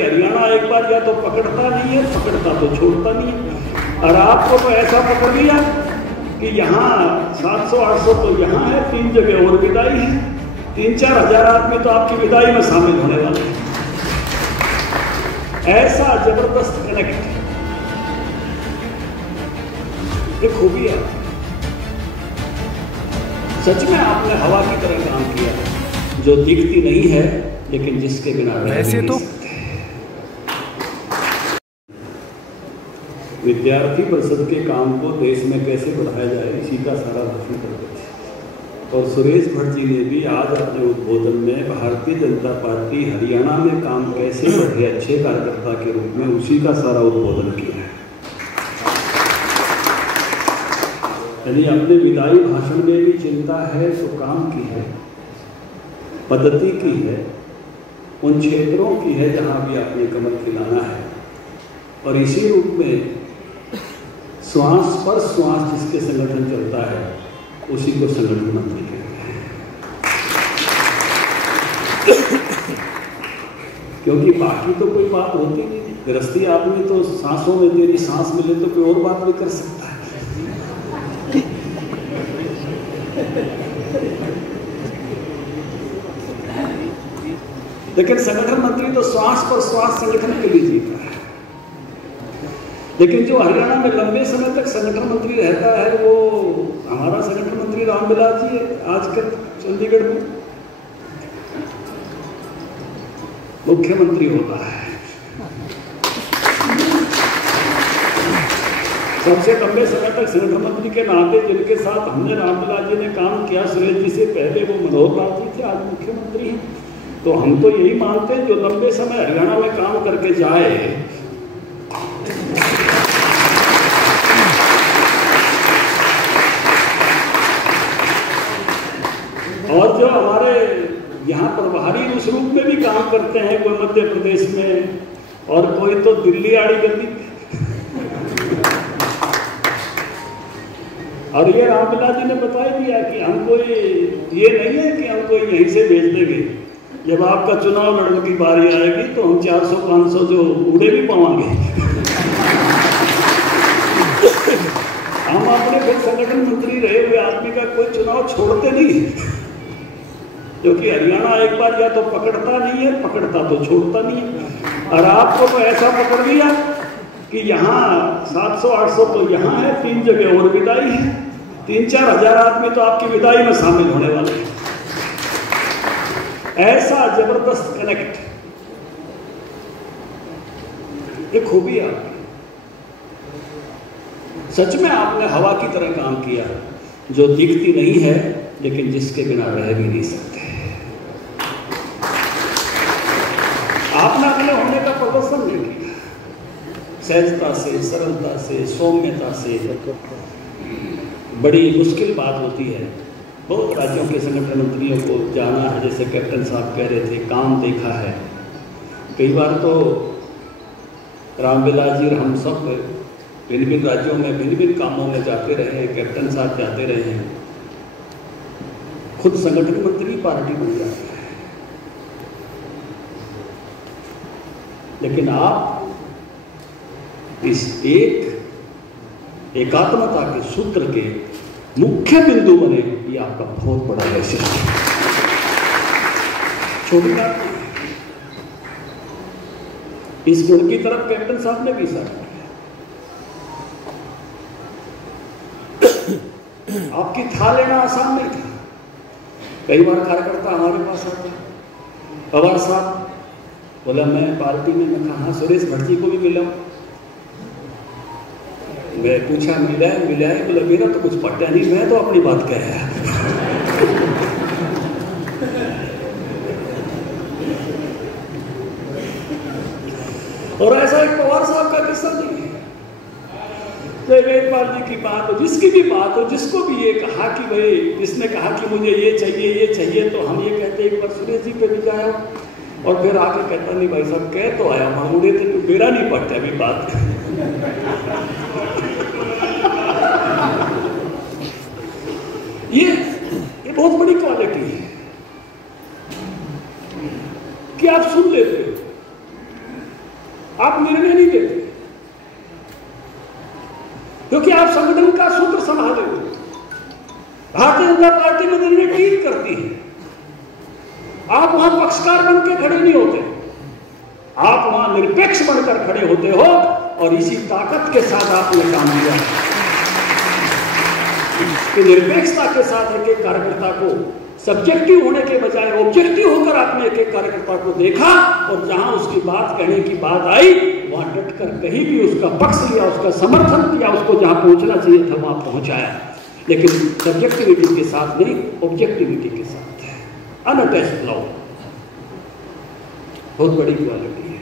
हरियाणा एक बार या तो पकड़ता नहीं है, पकड़ता तो छोड़ता नहीं है। और आपको तो ऐसा पकड़ लिया कि यहाँ 700-800 तो यहाँ है, 3 जगह और विदाई है, 3-4 हजार आदमी तो आपकी विदाई में शामिल होने वाले हैं। ऐसा जबरदस्त कनेक्ट, ये खूबी है। सच में आपने हवा की तरह काम किया, जो दिखती नहीं है लेकिन जिसके बिना वैसे तो विद्यार्थी परिषद के काम को देश में कैसे बढ़ाया जाए, इसी का सारा भाषण करते थे। और सुरेश भट्ट जी ने भी आज अपने उद्बोधन में भारतीय जनता पार्टी हरियाणा में काम कैसे बढ़े अच्छे कार्यकर्ता के रूप में, उसी का सारा उद्बोधन किया है। यानी अपने विदाई भाषण में भी चिंता है तो काम की है, पद्धति की है, उन क्षेत्रों की है जहाँ भी आपने कमल खिलाना है। और इसी रूप में श्वास पर श्वास जिसके संगठन चलता है उसी को संगठन मंत्री कहते हैं। क्योंकि बाकी तो कोई बात होती नहीं, गृहस्थी आदमी तो सांसों में तेरी सांस मिले तो कोई और बात भी कर सकता है। लेकिन संगठन मंत्री तो श्वास पर श्वास संगठन के लिए जीता है। लेकिन जो हरियाणा में लंबे समय तक संगठन मंत्री रहता है वो हमारा संगठन मंत्री रामविलास जी आजकल चंडीगढ़ में मुख्यमंत्री होता है। सबसे लंबे समय तक संगठन मंत्री के नाते जिनके साथ हमने रामविलास जी ने काम किया, सुरेश जी से पहले वो मनोहर लाल जी थे, आज मुख्यमंत्री हैं। तो हम तो यही मानते हैं जो लंबे समय हरियाणा में काम करके जाए, और जो हमारे यहाँ प्रभारी उस रूप में भी काम करते हैं, कोई मध्य प्रदेश में और कोई तो दिल्ली आड़ी गली में। और ये रामविलास जी ने बता दिया कि हमको ये नहीं है कि हमको यहीं से भेज देंगे, जब आपका चुनाव लड़ने की बारी आएगी तो हम 400-500 जो उड़े भी पाएंगे। हम अपने फिर संगठन मंत्री रहे हुए आदमी का कोई चुनाव छोड़ते नहीं, क्योंकि हरियाणा एक बार या तो पकड़ता नहीं है, पकड़ता तो छोड़ता नहीं है। और आपको तो ऐसा पकड़ लिया कि यहाँ 700-800 तो यहाँ है, 3 जगह और विदाई है, 3-4 हजार आदमी तो आपकी विदाई में शामिल होने वाले हैं। ऐसा जबरदस्त कनेक्ट, ये खूबी है आपकी। सच में आपने हवा की तरह काम किया, जो दिखती नहीं है लेकिन जिसके बिना रह भी नहीं सकते। आपने अपने होने का प्रदर्शन नहीं किया, सहजता से, सरलता से, सौम्यता से। बड़ी मुश्किल बात होती है, बहुत राज्यों के संगठन मंत्रियों को जाना है, जैसे कैप्टन साहब कह रहे थे, काम देखा है। कई बार तो रामविलास जी हम सब भिन्न भिन्न राज्यों में भिन्न भिन्न कामों में जाते रहे हैं, कैप्टन साहब जाते रहे हैं, खुद संगठन मंत्री पार्टी बन जाते हैं। लेकिन आप इस एकात्मता के सूत्र के मुख्य बिंदु बने, ये आपका बहुत बड़ा वैसे छोटी बात नहीं। इस गुण की तरफ कैप्टन साहब ने भी इशारा किया। आपकी था लेना आसान नहीं था। कई बार कार्यकर्ता हमारे पास आता, पवार साहब बोला मैं पार्टी में, मैं कहा सुरेश भट्ट जी को भी मिला। मैं पूछा मिला है, बोला मेरा तो कुछ पट्टा नहीं, मैं तो अपनी बात कह रहा। और ऐसा एक पवार साहब का किस्सा नहीं है। वेदपाल जी की बात हो, जिसकी भी बात हो, जिसको भी ये कहा कि भाई, जिसने कहा कि मुझे ये चाहिए, तो हम ये कहते एक बार सुरेश जी पे भी जाया, और फिर आके कहता नहीं भाई साहब कह तो आया, मुझे तो मेरा नहीं पड़ता अभी बात। ये बहुत बड़ी क्वालिटी है कि आप सुन लेते हो। आप निर्णय नहीं देते, क्योंकि आप संगठन का सूत्र संभाले हुए। भारतीय जनता पार्टी में निर्णय टीम करती है, आप वहां पक्षकार बनकर खड़े नहीं होते, आप वहां निरपेक्ष बनकर खड़े होते हो, और इसी ताकत के साथ आपने काम किया कि निरपेक्षता के साथ एक एक कार्यकर्ता को सब्जेक्टिव होने के बजाय ऑब्जेक्टिव होकर आपने एक एक कार्यकर्ता को देखा, और जहां उसकी बात कहने की बात आई वहां डटकर कहीं भी उसका पक्ष लिया, उसका समर्थन किया, उसको जहां पहुंचना चाहिए था वहां पहुंचाया, लेकिन सब्जेक्टिविटी के साथ नहीं, ऑब्जेक्टिविटी के साथ। अनअटैच्ड लव बहुत बड़ी क्वालिटी है।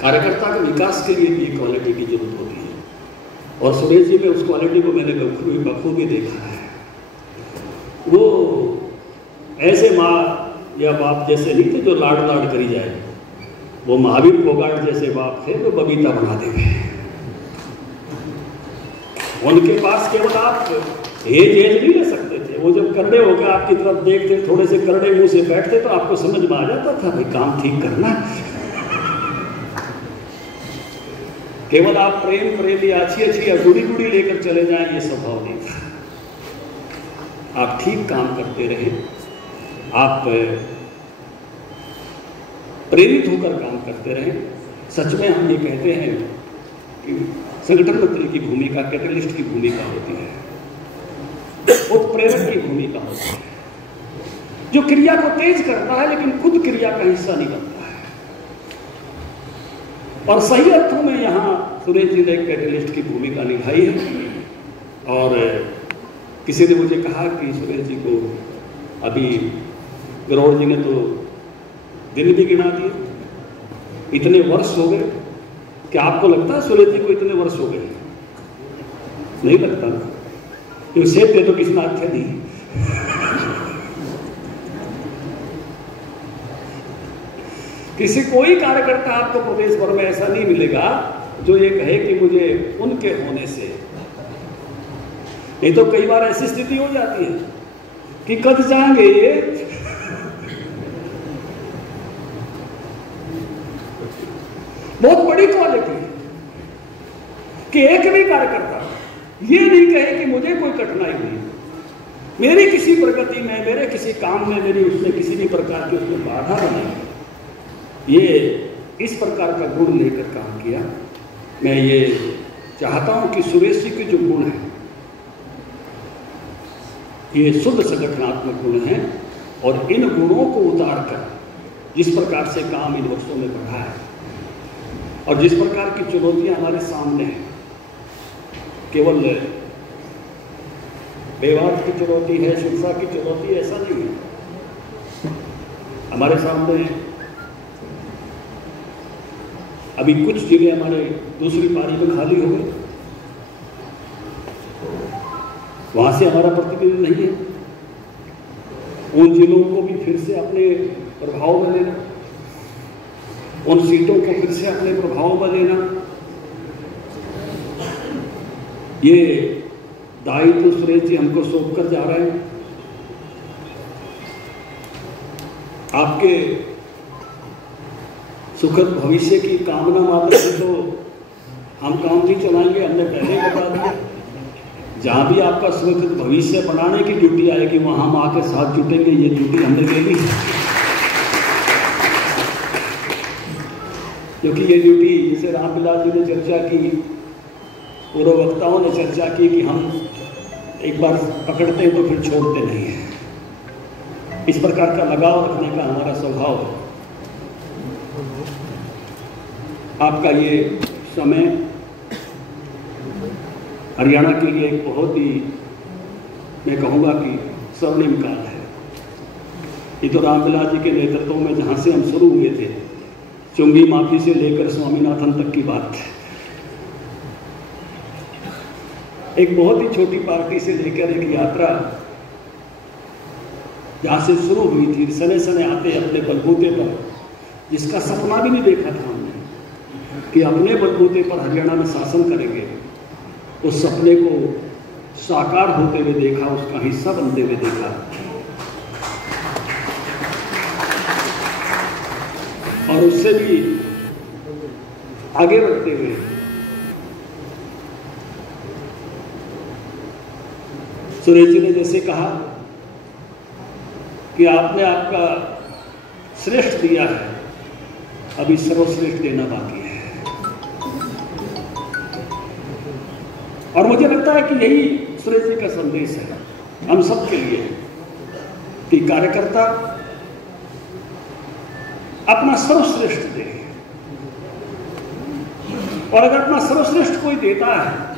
कार्यकर्ता के विकास के लिए भी क्वालिटी की जरूरत होती है, और सुरेश जी में उस क्वालिटी को मैंने बखूबी देखा है। वो ऐसे माँ या बाप जैसे नहीं थे जो लाड लाड करी जाए, वो महावीर फोगाट जैसे बाप थे जो बबीता बना देंगे। उनके पास केवल आप हेज नहीं ले सकते थे, वो जब करड़े होकर आपकी तरफ देखते, थोड़े से करड़े मुंह से बैठते, तो आपको समझ में आ जाता था भाई काम ठीक करना। केवल आप प्रेम प्रेम या अच्छी या गुड़ी गुड़ी लेकर चले जाएं, ये स्वभाव नहीं था। आप ठीक काम करते रहे, आप प्रेरित होकर काम करते रहे। सच में हम ये कहते हैं कि संगठन मंत्री की भूमिका कैटलिस्ट की भूमिका होती है, उत्प्रेरक की भूमिका होती है, जो क्रिया को तेज करता है लेकिन खुद क्रिया का हिस्सा नहीं बनता है। और सही अर्थों में यहाँ सुरेश जी ने कैटलिस्ट की भूमिका निभाई है। और किसी ने मुझे कहा कि सुरेश जी को अभी गरोड़ जी ने तो दिन भी गिना दिए, इतने वर्ष हो गए। क्या आपको लगता है सुरेश जी को इतने वर्ष हो गए? नहीं लगता ना, क्योंकि सेब दे तो किसना अच्छा नहीं। किसी कोई कार्यकर्ता आपको प्रदेश भर में ऐसा नहीं मिलेगा जो ये कहे कि मुझे उनके होने से, नहीं तो कई बार ऐसी स्थिति हो जाती है कि कद जाएंगे ये। बहुत बड़ी क्वालिटी है कि एक भी कार्यकर्ता ये नहीं कहे कि मुझे कोई कठिनाई हुई, मेरी किसी प्रगति में, मेरे किसी काम में, मेरी उसमें किसी भी प्रकार की उसमें बाधा नहीं। ये इस प्रकार का गुण लेकर काम किया। मैं ये चाहता हूं कि सुरेश जी के जो गुण हैं ये शुद्ध संगठनात्मक गुण हैं, और इन गुणों को उतारकर जिस प्रकार से काम इन वर्षों में बढ़ा है और जिस प्रकार की चुनौतियां हमारे सामने हैं, केवल बेवाद की चुनौती है, शिक्षा की चुनौती, ऐसा नहीं है। हमारे सामने अभी कुछ जिले हमारे दूसरी पारी में खाली हो गए, वहां से हमारा प्रतिनिधि नहीं है। उन जिलों को भी फिर से अपने प्रभाव में लेना, उन सीटों को फिर से अपने प्रभाव में लेना, ये दायित्व सुरेश जी हमको सौंप कर जा रहे हैं। आपके सुखद भविष्य की कामना मात्र से तो हम काम नहीं चलाएंगे, हमने पहले ही बता दिया। जहां भी आपका सुखद भविष्य बनाने की ड्यूटी आएगी वहां हम आके साथ जुटेंगे, ये ड्यूटी हमने ले ली। क्योंकि ये ड्यूटी, जिसे रामविलास जी ने चर्चा की, पूर्व वक्ताओं ने चर्चा की कि हम एक बार पकड़ते हैं तो फिर छोड़ते नहीं हैं। इस प्रकार का लगाव रखने का हमारा स्वभाव है। आपका ये समय हरियाणा के लिए एक बहुत ही, मैं कहूँगा कि स्वर्णिम काल है। ये तो रामविलास जी के नेतृत्व में जहाँ से हम शुरू हुए थे, चुंगी माफी से लेकर स्वामीनाथन तक की बात है। एक बहुत ही छोटी पार्टी से लेकर एक यात्रा जहाँ से शुरू हुई थी, सने सने आते अपने बलबूते पर, जिसका सपना भी नहीं देखा था हमने कि अपने बलबूते पर हरियाणा में शासन करेंगे, उस सपने को साकार होते हुए देखा, उसका हिस्सा बनते हुए देखा। और उससे भी आगे बढ़ते हुए सुरेश जी ने जैसे कहा कि आपने आपका श्रेष्ठ दिया है, अभी सर्वश्रेष्ठ देना बाकी है। और मुझे लगता है कि यही सुरेश जी का संदेश है हम सब के लिए कि कार्यकर्ता अपना सर्वश्रेष्ठ दे, और अगर अपना सर्वश्रेष्ठ कोई देता है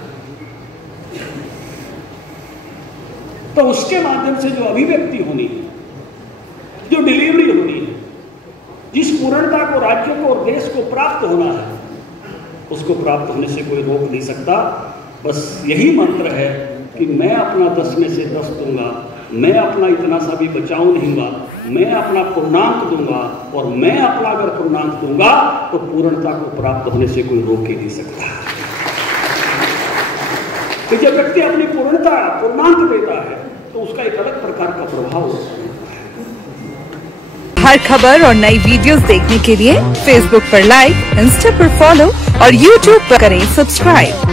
तो उसके माध्यम से जो अभिव्यक्ति होनी है, जो डिलीवरी होनी है, जिस पूर्णता को राज्य को और देश को प्राप्त होना है, उसको प्राप्त होने से कोई रोक नहीं सकता। बस यही मंत्र है कि मैं अपना 10 में से 10 दूंगा, मैं अपना इतना सा भी बचाव नहीं हुआ, मैं अपना पूर्णांक दूंगा, और मैं अपना अगर पूर्णांक दूंगा तो पूर्णता को प्राप्त होने से कोई रोक ही नहीं सकता। तो जब व्यक्ति अपनी पूर्णांक देता है तो उसका एक अलग प्रकार का प्रभाव होता है। हर खबर और नई वीडियोस देखने के लिए फेसबुक पर लाइक, इंस्टा पर फॉलो और यूट्यूब पर करें सब्सक्राइब।